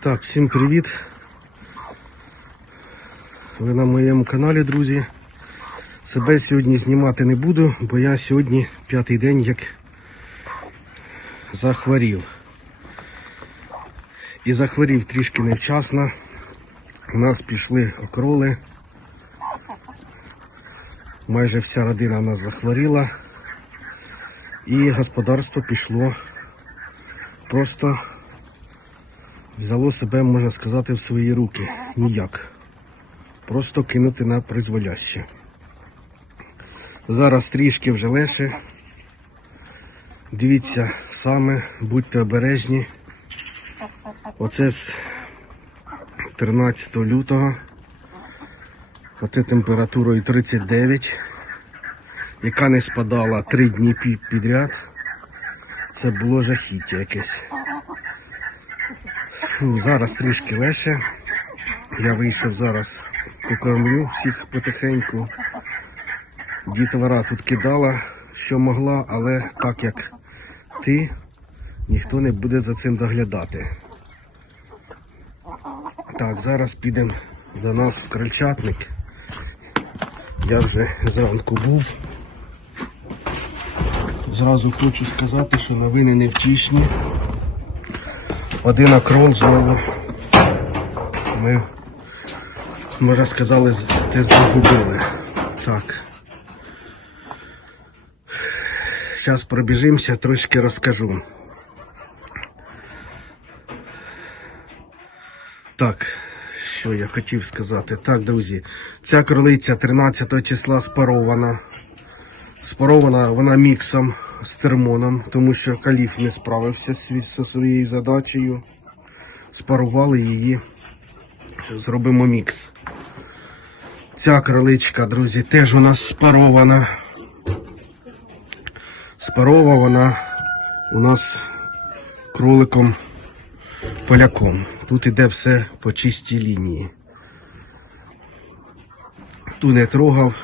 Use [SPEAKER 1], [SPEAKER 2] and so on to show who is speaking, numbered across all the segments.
[SPEAKER 1] Так, всім привіт. Ви на моєму каналі, друзі. Себе сьогодні знімати не буду, бо я сьогодні п'ятий день як захворів. І захворів трішки невчасно. У нас пішли окроли. Майже вся родина нас захворіла. І господарство пішло просто взяло себе, можна сказати, в свої руки. Ніяк. Просто кинути на призволяще. Зараз трішки вже легше. Дивіться саме, будьте обережні. Оце з 13 лютого. Оце температурою 39, яка не спадала 3 дні підряд. Це було жахіття якесь. Зараз трішки легше. Я вийшов зараз, покормлю всіх потихеньку. Дітвора тут кидала, що могла, але так як ти, ніхто не буде за цим доглядати. Так, зараз підемо до нас в крольчатник. Я вже зранку був. Зразу хочу сказати, що новини невтішні. Один акрон знову. Ми, можна сказали, те загубили. Так. Зараз пробіжимося, трошки розкажу. Так, що я хотів сказати. Так, друзі, ця кролиця 13 числа спарована. Спарована вона міксом з термоном, тому що каліф не справився зі своєю задачею. Спарували її, зробимо мікс. Ця кроличка, друзі, теж у нас спарована. Спарова вона у нас кроликом поляком. Тут іде все по чистій лінії. Ту не трогав.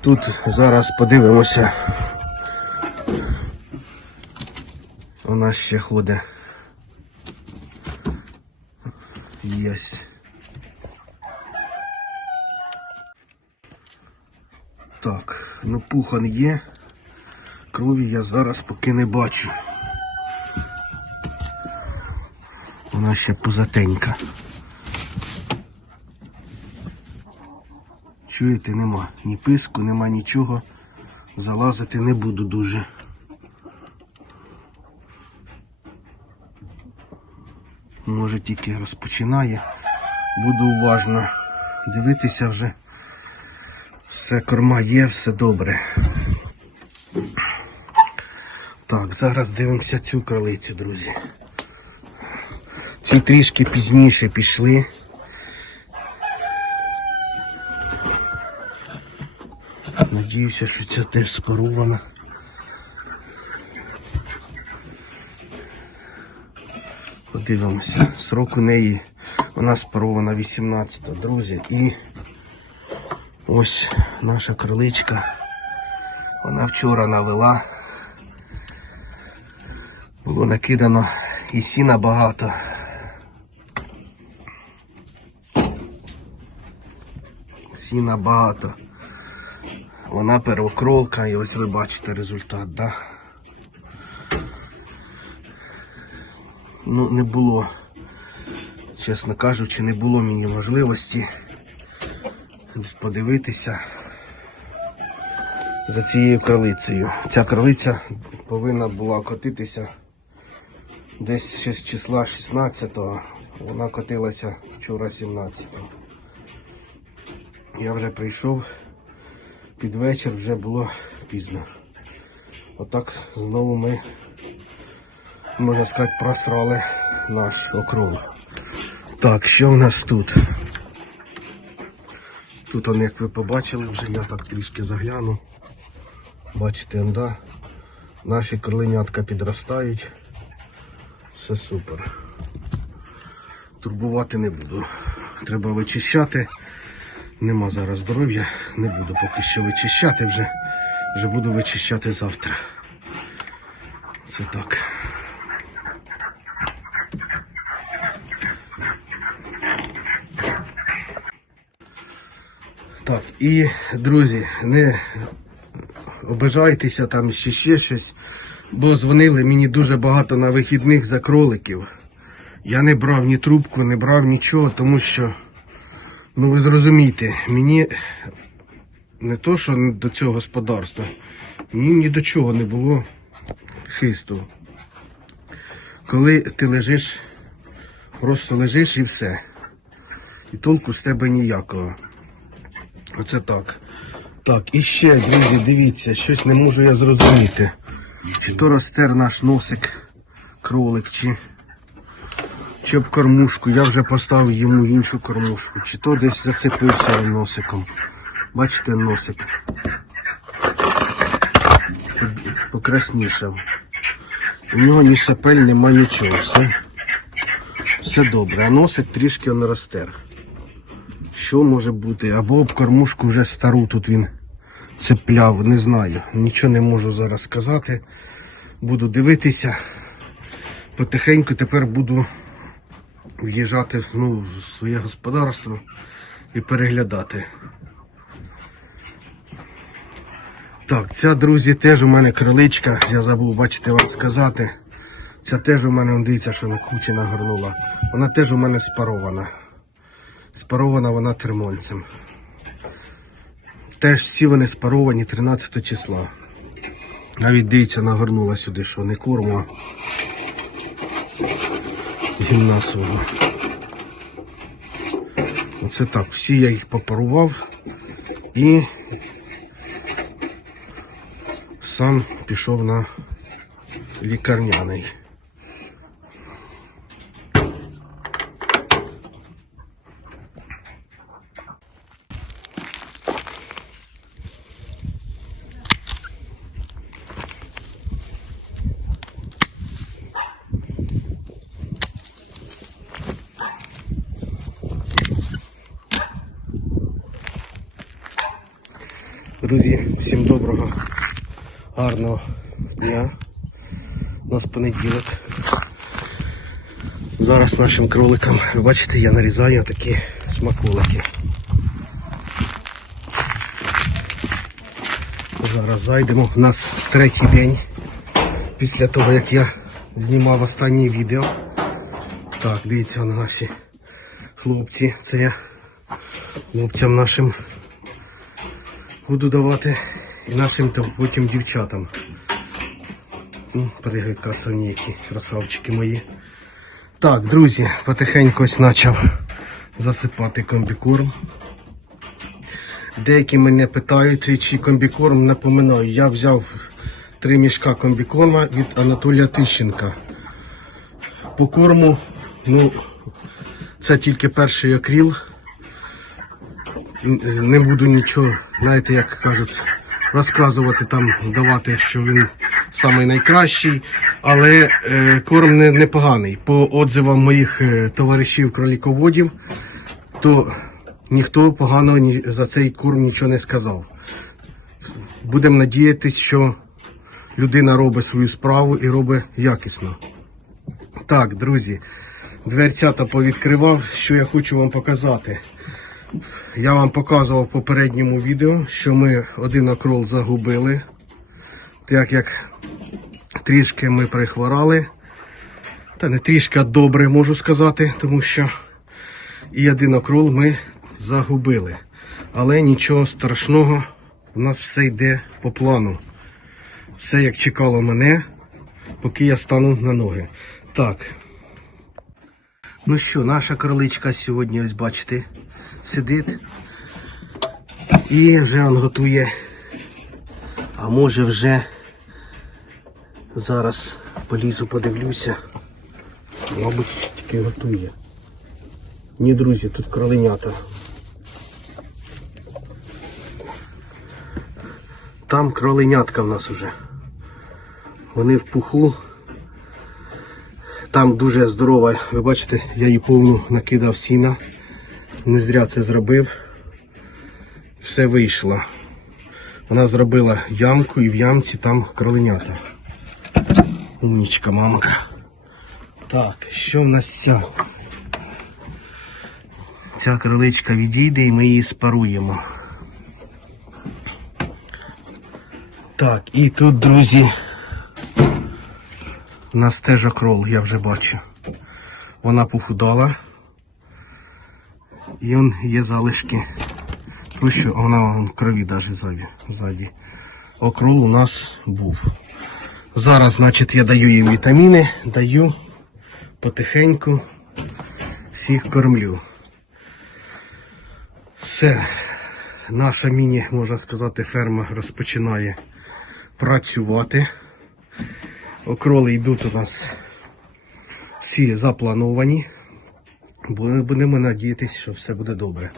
[SPEAKER 1] Тут зараз подивимося. Вона ще ходить. Єсть. Так, ну пухан є. Крові я зараз поки не бачу. Вона ще пузатенька. Чуєте, нема ні писку, нема нічого. Залазити не буду дуже. Може тільки розпочинає. Буду уважно дивитися вже. Все корма є, все добре. Так, зараз дивимося цю кролицю, друзі. Ці трішки пізніше пішли. Надіюся, що ця теж спарована. Подивимося. Срок у неї вона спарована 18, друзі. І ось наша кроличка. Вона вчора навела. Було накидано і сіна багато. Сіна багато. Вона первокролка і ось ви бачите результат, да? Ну, не було, чесно кажучи, не було мені можливості подивитися за цією кролицею. Ця кролиця повинна була котитися десь з числа 16-го. Вона котилася вчора 17-го. Я вже прийшов під вечір, вже було пізно. Отак знову ми, можна сказати, просрали наш округ. Так, що в нас тут? Тут, он, як ви побачили, вже я так трішки загляну. Бачите, да? наші кроленятка підростають. Все супер. Турбувати не буду. Треба вичищати. Нема зараз здоров'я, не буду поки що вичищати вже. Вже буду вичищати завтра. Це так. Так, і, друзі, не обижайтеся там ще ще щось, бо дзвонили мені дуже багато на вихідних за кроликів. Я не брав ні трубку, не брав нічого, тому що, ну ви зрозумієте, мені не то, що до цього господарства, мені ні до чого не було хисту. Коли ти лежиш, просто лежиш і все. І толку з тебе ніякого. Оце так. Так, і ще, друзі, дивіться, щось не можу я зрозуміти. Чи то розтер наш носик, кролик, чи, чи об кормушку. Я вже поставив йому іншу кормушку. Чи то десь зацепився носиком. Бачите, носик. Покраснішав. У нього ні сапель, нема нічого. Все, все добре. А носик трішки он розтер. Що може бути? Або об кормушку вже стару тут він цепляв, не знаю. Нічого не можу зараз сказати. Буду дивитися. Потихеньку тепер буду в'їжджати ну, в своє господарство і переглядати. Так, ця, друзі, теж у мене криличка, я забув бачите вам сказати. Ця теж у мене, дивіться, що на кучі нагорнула. Вона теж у мене спарована. Спарована вона термонцем. Теж всі вони спаровані 13 числа. Навіть дивіться, нагорнула сюди, що не корму, а гімна свого. Оце так. Всі я їх попарував і сам пішов на лікарняний. Друзі, всім доброго, гарного дня. У нас понеділок. Зараз нашим кроликам, бачите, я нарізаю такі смаколики. Зараз зайдемо. У нас третій день після того, як я знімав останнє відео. Так, дивіться вон наші хлопці. Це я хлопцям нашим буду давати і нашим там потім дівчатам. Ну, пригають красавні які, красавчики мої. Так, друзі, потихеньку ось почав засипати комбікорм. Деякі мене питають, чи комбікорм напоминаю. Я взяв три мішка комбікорма від Анатолія Тищенка. По корму, ну, це тільки перший акріл. Н- Не буду нічого, знаєте, як кажуть, розказувати там, давати, що він самий найкращий, але е, корм не, непоганий. По отзивам моїх е, товаришів кроліководів, то ніхто поганого ні, за цей корм нічого не сказав. Будемо надіятися, що людина робить свою справу і робить якісно. Так, друзі, дверцята повідкривав, що я хочу вам показати. Я вам показував в попередньому відео, що ми один окрол загубили. Так як трішки ми прихворали. Та не трішки, добре можу сказати, тому що і один окрол ми загубили. Але нічого страшного, у нас все йде по плану. Все як чекало мене, поки я стану на ноги. Так. Ну що, наша кроличка сьогодні, ось бачите, сидить. І вже він готує. А може вже зараз полізу, подивлюся. Мабуть, тільки готує. Ні, друзі, тут кроленята. Там кроленятка в нас уже. Вони в пуху. Там дуже здорова, ви бачите, я її повну накидав сіна не зря це зробив. Все вийшло. Вона зробила ямку і в ямці там кроленята. Умнічка, мамка. Так, що в нас ця? Ця кроличка відійде і ми її спаруємо. Так, і тут, друзі, у нас теж окрол, я вже бачу. Вона похудала. І он є залишки. Ну що, вона вон в крові навіть ззаді. Окрол у нас був. Зараз, значить, я даю їм вітаміни, даю потихеньку всіх кормлю. Все, наша міні, можна сказати, ферма розпочинає працювати. Окроли йдуть у нас всі заплановані. Бу- Будемо надіятися, що все буде добре.